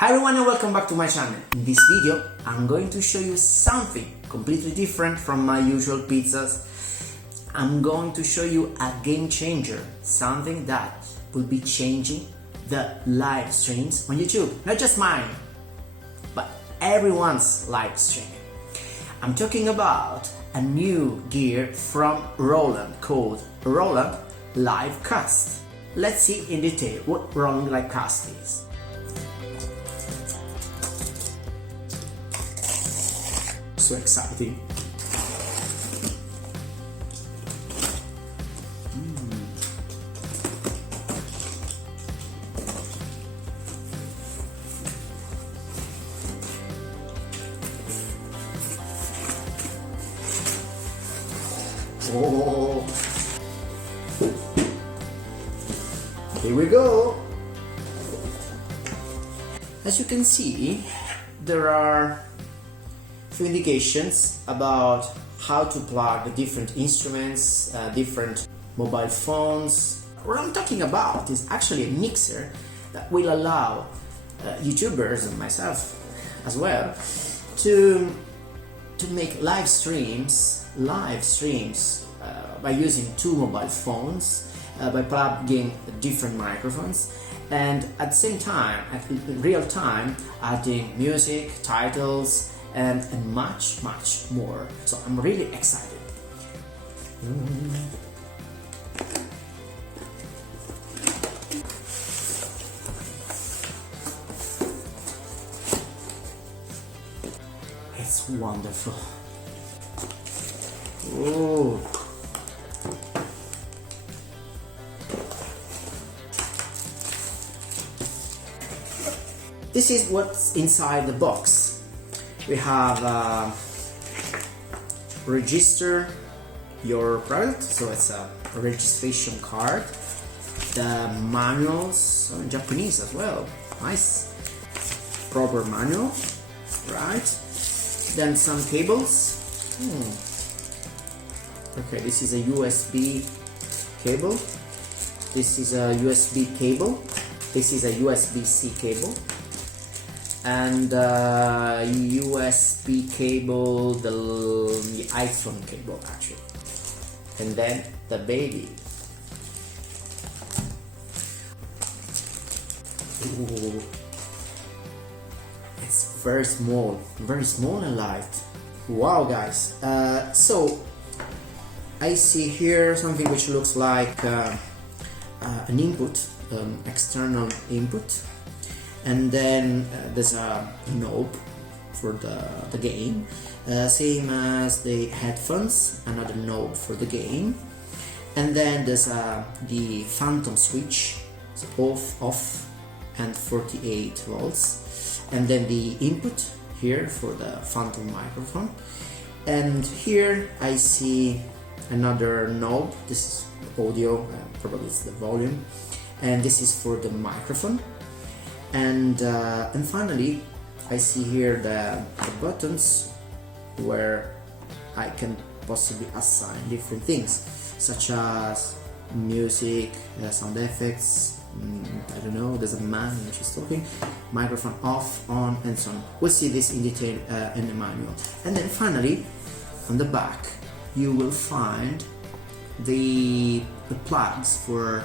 Hi everyone and welcome back to my channel. In this video, I'm going to show you something completely different from my usual pizzas. I'm going to show you a game changer, something that will be changing the live streams on YouTube. Not just mine, but everyone's live streaming. I'm talking about a new gear from ROLAND called ROLAND GoLiveCast. Let's see in detail what ROLAND GoLiveCast is. So exciting. Oh, here we go. As you can see, there are few indications about how to plug the different instruments, different mobile phones. What I'm talking about is actually a mixer that will allow YouTubers and myself as well to make live streams by using two mobile phones, by plugging different microphones, and at the same time, in real time, adding music, titles, and much more. So I'm really excited. It's wonderful. Oh. This is what's inside the box. We have register your product, so it's a registration card. The manuals in Japanese as well, nice, proper manual, right? Then some cables. Okay, this is a USB cable. This is a USB cable. This is a USB-C cable. And USB cable, the iPhone cable actually, and then the baby. Ooh. It's very small and light. Wow, guys. So I see here something which looks like an input, external input. And then there's a knob for the game, same as the headphones, another knob for the game. And then there's the phantom switch, so off, and 48 volts. And then the input here for the phantom microphone. And here I see another knob. This is audio, probably it's the volume. And this is for the microphone. And finally, I see here the buttons where I can possibly assign different things, such as music, sound effects, I don't know, there's a man which is talking, microphone off, on, and so on. We'll see this in detail in the manual. And then finally, on the back, you will find the plugs for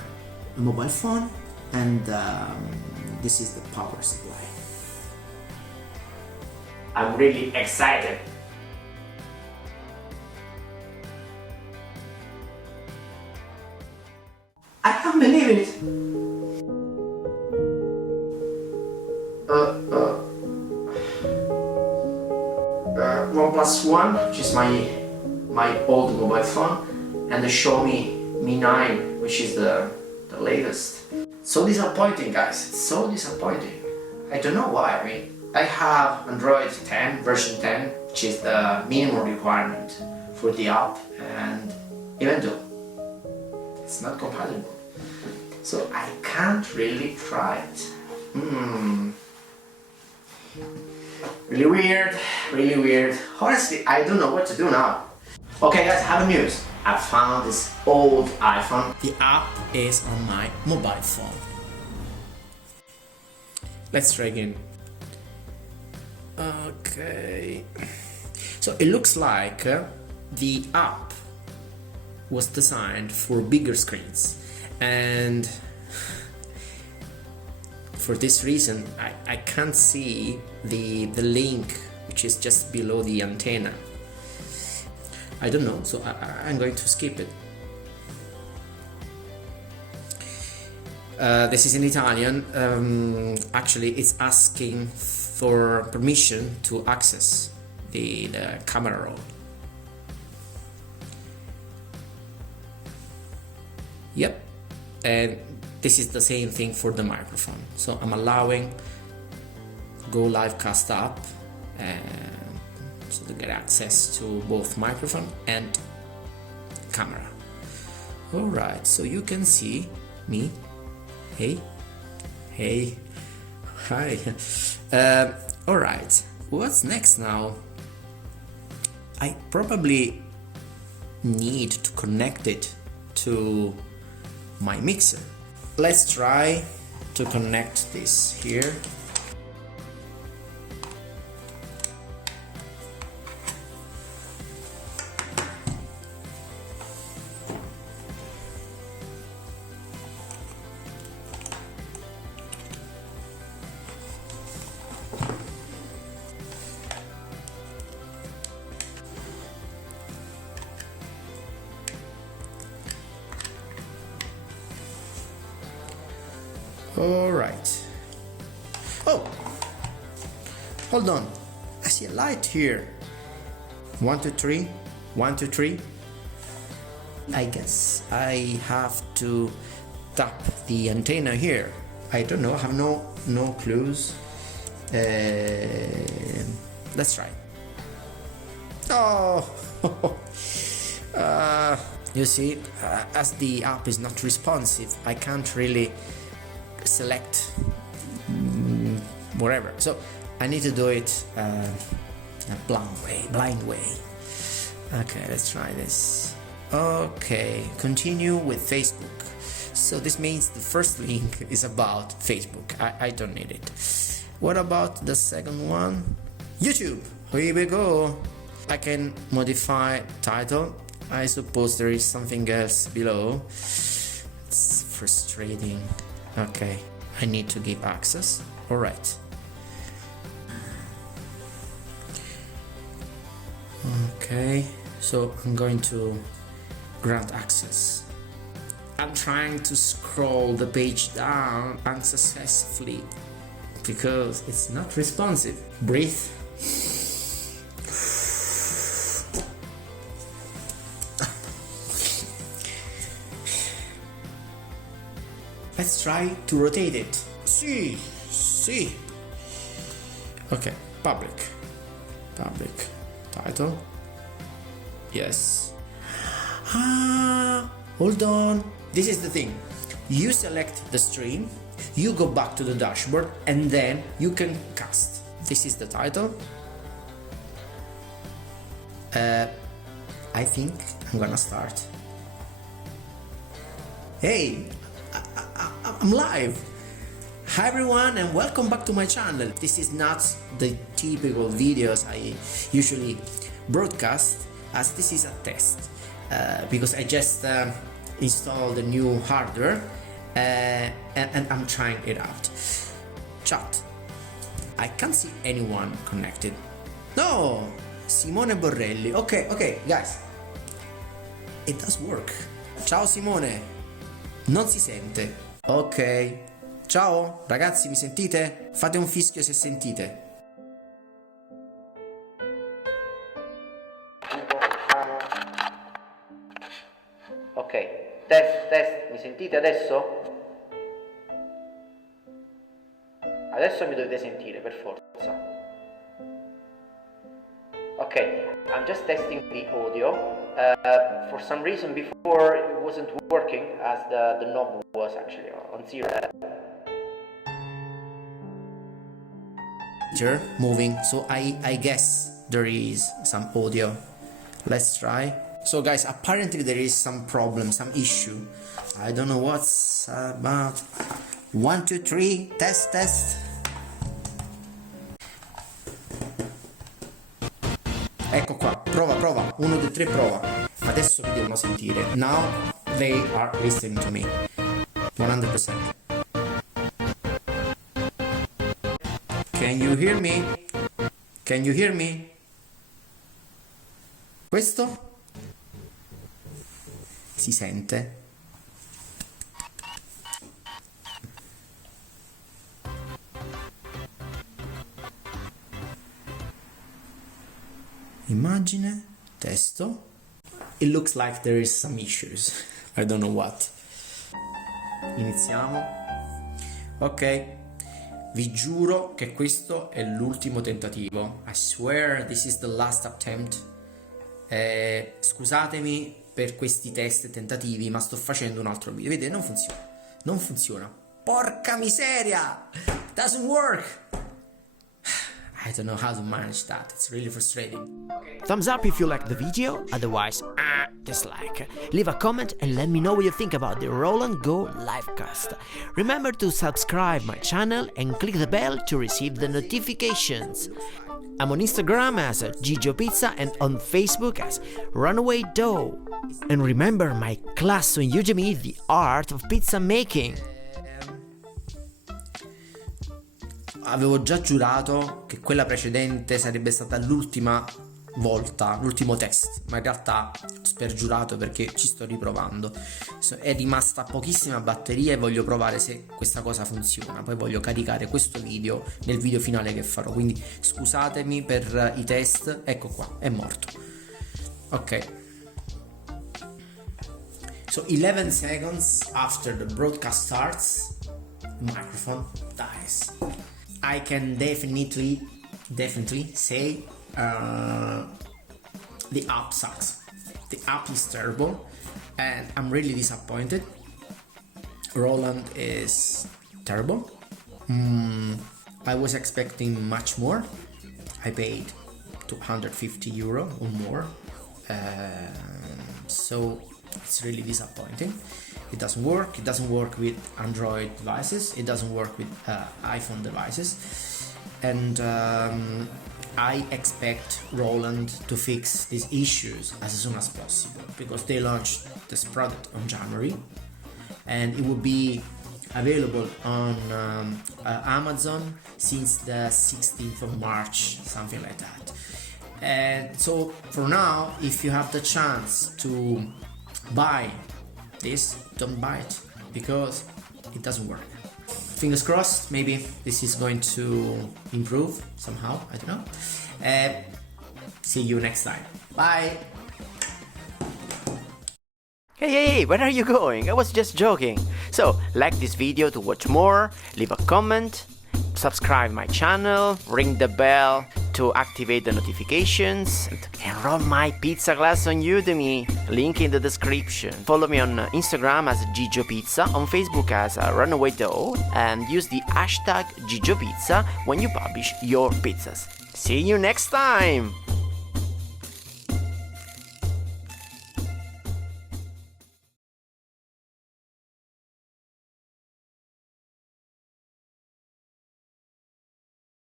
a mobile phone, and this is the power supply. I'm really excited. I can't believe it. 1+1, which is my old mobile phone, and the Xiaomi Mi 9, which is the latest. So disappointing, guys, it's so disappointing. I don't know why. I mean, I have Android 10, version 10, which is the minimum requirement for the app, and even though it's not compatible, so I can't really try it. Really weird. Honestly, I don't know what to do now. Okay guys, I have news. I found this old iPhone. The app is on my mobile phone. Let's try again. Okay, so it looks like the app was designed for bigger screens, and for this reason I can't see the link which is just below the antenna. I don't know, so I'm going to skip it. This is in Italian. Actually, it's asking for permission to access the camera roll. Yep, and this is the same thing for the microphone. So I'm allowing Go Livecast app so to get access to both microphone and camera. All right, so you can see me. Hey, hi. All right, what's next now? I probably need to connect it to my mixer. Let's try to connect this here. All right. Oh, hold on. I see a light here. 1, 2, 3. 1, 2, 3. I guess I have to tap the antenna here. I don't know. I have no clues. Let's try. Oh. You see, as the app is not responsive, I can't really select whatever, so I need to do it a blind way. Okay, let's try this. Okay, continue with Facebook. So this means the first link is about Facebook. I don't need it. What about the second one? YouTube. Here we go. I can modify title. I suppose there is something else below. It's frustrating. Okay, I need to give access. All right. Okay, so I'm going to grant access. I'm trying to scroll the page down unsuccessfully because it's not responsive. Breathe. Let's try to rotate it. See. Okay, public title. Yes. Hold on. This is the thing. You select the stream, you go back to the dashboard, and then you can cast. This is the title. I think I'm gonna start. Hey, I'm live. Hi everyone, and welcome back to my channel. This is not the typical videos I usually broadcast, as this is a test because I just installed the new hardware and I'm trying it out. Chat. I can't see anyone connected. No, Simone Borrelli. Okay, guys. It does work. Ciao Simone. Non si sente. Ok. Ciao ragazzi, mi sentite? Fate un fischio se sentite. Ok, test, mi sentite adesso? Adesso mi dovete sentire per forza. Ok, I'm just testing the audio. For some reason before it wasn't working, as the knob was actually on zero. Moving, so I guess there is some audio. Let's try. So guys, apparently there is some problem, some issue. I don't know what's about. 1, 2, 3, test. Ecco qua, prova, 1, 2, 3, prova. Adesso mi devono sentire. Now they are listening to me. 100%. Can you hear me? Can you hear me? Questo? Si sente? Immagine, testo. It looks like there is some issues. I don't know what. Iniziamo. Ok. Vi giuro che questo è l'ultimo tentativo. I swear this is the last attempt. Scusatemi per questi test e tentativi, ma sto facendo un altro video. Vedete, non funziona. Non funziona. Porca miseria! Doesn't work! I don't know how to manage that. It's really frustrating. Thumbs up if you like the video, otherwise, dislike. Leave a comment and let me know what you think about the Roland Go Livecast. Remember to subscribe my channel and click the bell to receive the notifications. I'm on Instagram as Gigio Pizza and on Facebook as Runaway Dough. And remember my class on UDEMY, The Art of Pizza Making. Avevo già giurato che quella precedente sarebbe stata l'ultima volta, l'ultimo test, ma in realtà ho spergiurato perché ci sto riprovando. È rimasta pochissima batteria e voglio provare se questa cosa funziona. Poi voglio caricare questo video nel video finale che farò, quindi scusatemi per i test. Ecco qua, è morto. Ok. So 11 seconds after the broadcast starts, the microphone dies. I can definitely say the app sucks. The app is terrible and I'm really disappointed. Roland is terrible. I was expecting much more. I paid 250 euro or more, so it's really disappointing. It doesn't work. It doesn't work with Android devices. It doesn't work with iPhone devices. And I expect Roland to fix these issues as soon as possible because they launched this product on January and it will be available on Amazon since the 16th of March, something like that. And so for now, if you have the chance to buy this, don't buy it because it doesn't work. Fingers crossed, maybe this is going to improve somehow, I don't know. See you next time. Bye! Hey, where are you going? I was just joking. So, like this video to watch more, leave a comment, subscribe my channel, ring the bell to activate the notifications, and enroll my pizza class on Udemy, link in the description. Follow me on Instagram as Gigio Pizza, on Facebook as Runaway Dough, and use the hashtag Gigio Pizza when you publish your pizzas. See you next time!